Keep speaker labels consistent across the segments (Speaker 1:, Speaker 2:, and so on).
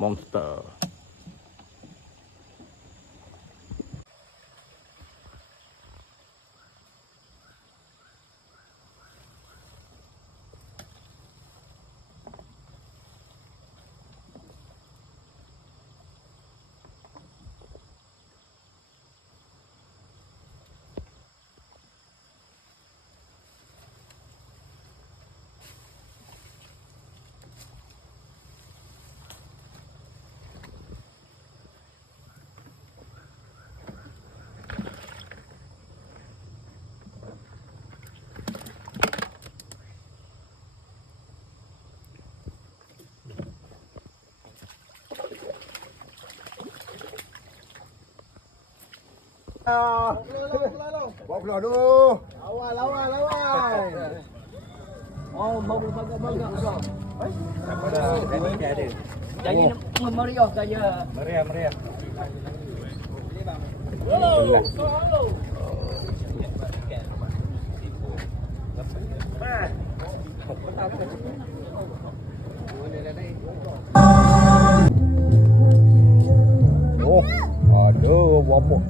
Speaker 1: 몬스터
Speaker 2: Bọc
Speaker 3: lò đu. Lâu
Speaker 2: à, lâu à, lâu à. Ô, mông, mông, mông, mông.
Speaker 3: Jadi
Speaker 4: Maria, saya. Maria, Maria.
Speaker 3: Hello, hello. Oh, aduh, wabah.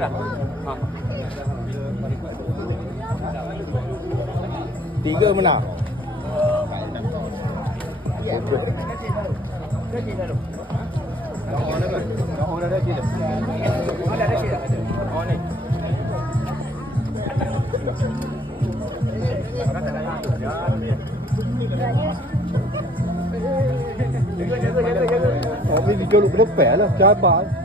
Speaker 2: Tiga
Speaker 3: menang.
Speaker 5: Oh, ni dijual berdepan lah. Cabar.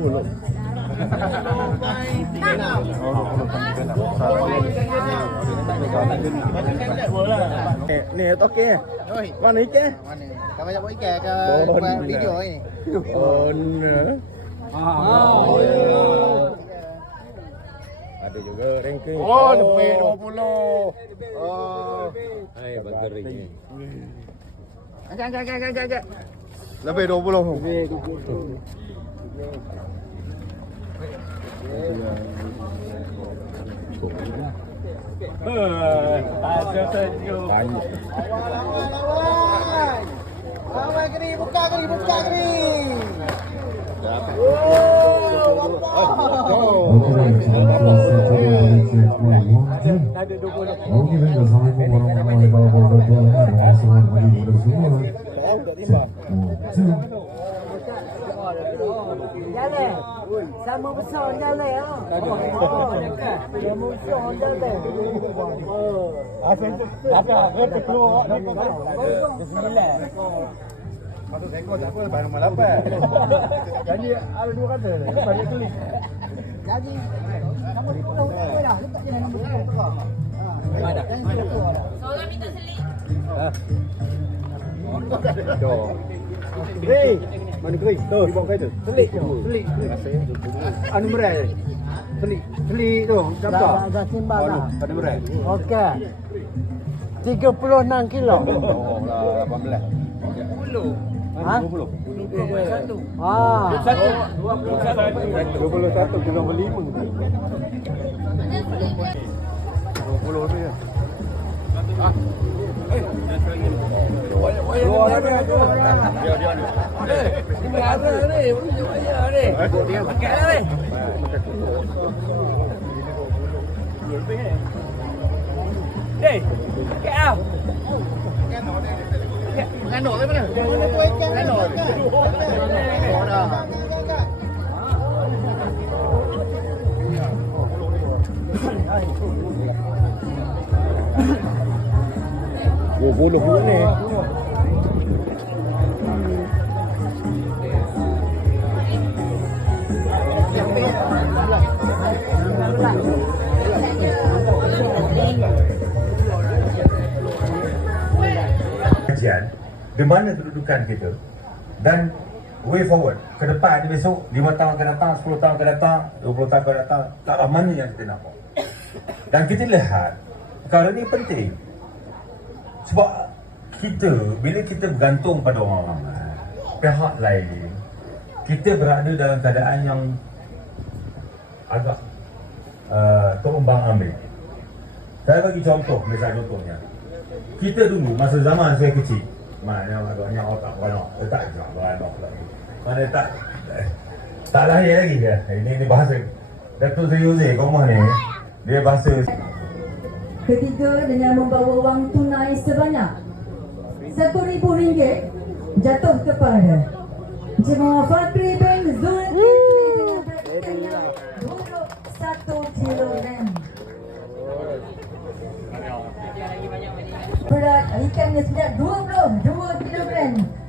Speaker 6: pulo.
Speaker 3: Nè to kia. Con này kia.
Speaker 2: Cảm ơn bố kè ví dụ ấy.
Speaker 3: Ôn nữa. Ôi. Ada juga ranking. Oh, lebih 20.
Speaker 2: Oh.
Speaker 3: Hai, bantu ring.
Speaker 2: Agak agak agak agak agak.
Speaker 3: Lebih 20. Lebih 20. Ha, saya senyum. Lawan,
Speaker 2: lawan, lawan. Lawan kiri, buka kiri, buka kiri. Oh,
Speaker 7: sama besar jalan ah. Oh, dekat. Sama besar jalan.
Speaker 3: Satu ekor tak apa, lepas nombor 8. Janji
Speaker 5: ada dua kata. Balik tulis. Jadi, kamu di potong tu lah. Letak je nombor satu tu kau. Ada. Hei, mana kering? Tu, di bawah kereta. Selik tu. Selik. Anu merai. Selik. Selik tu. Dah,
Speaker 7: dah, dah timbang dah.
Speaker 5: Ada merai.
Speaker 7: Okey. 36 kilo. Oh, lah 18. Ha? Ah. 21
Speaker 5: kilo berlima. 20
Speaker 7: tu
Speaker 4: Đây, kẹo. Kẹo nổ đây.
Speaker 2: Kẹo nổ đây bên này. Kẹo nổ. Kẹo nổ.
Speaker 3: vô vô lục vũ này
Speaker 8: di mana kedudukan kita? Dan way forward ke depan besok 5 tahun akan datang 10 tahun akan datang 20 tahun akan datang tak arah mana yang kita buat dan kita lihat perkara ni penting. Sebab kita bila kita bergantung pada orang ramai pihak lain kita berada dalam keadaan yang agak uh, terumbang ambing saya bagi contoh misalnya contohnya. Kita dulu masa zaman saya kecil mana agaknya otak beranak eh, tak tak beranak lagi mana tak eh, tak lahir lagi ke ini ni bahasa Datuk Seri Uzi Komah ni dia bahasa
Speaker 9: Ketiga dengan membawa wang tunai sebanyak RM1,000 jatuh kepada Jemaah Fakri Bank Zulkifli dengan berat tanda 21 kilogram. Berat ikan yang sedap 22 kg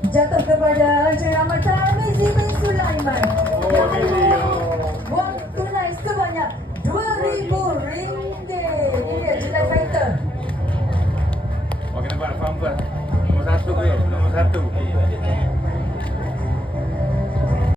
Speaker 9: jatuh kepada Encik Ahmad Tarmizi bin Sulaiman. Oh, yang ada wang tunai sebanyak RM2,000. Ini dia jenis fighter.
Speaker 8: Oh, Okey, nampak. Faham, Nombor satu. Nombor satu. Nombor satu.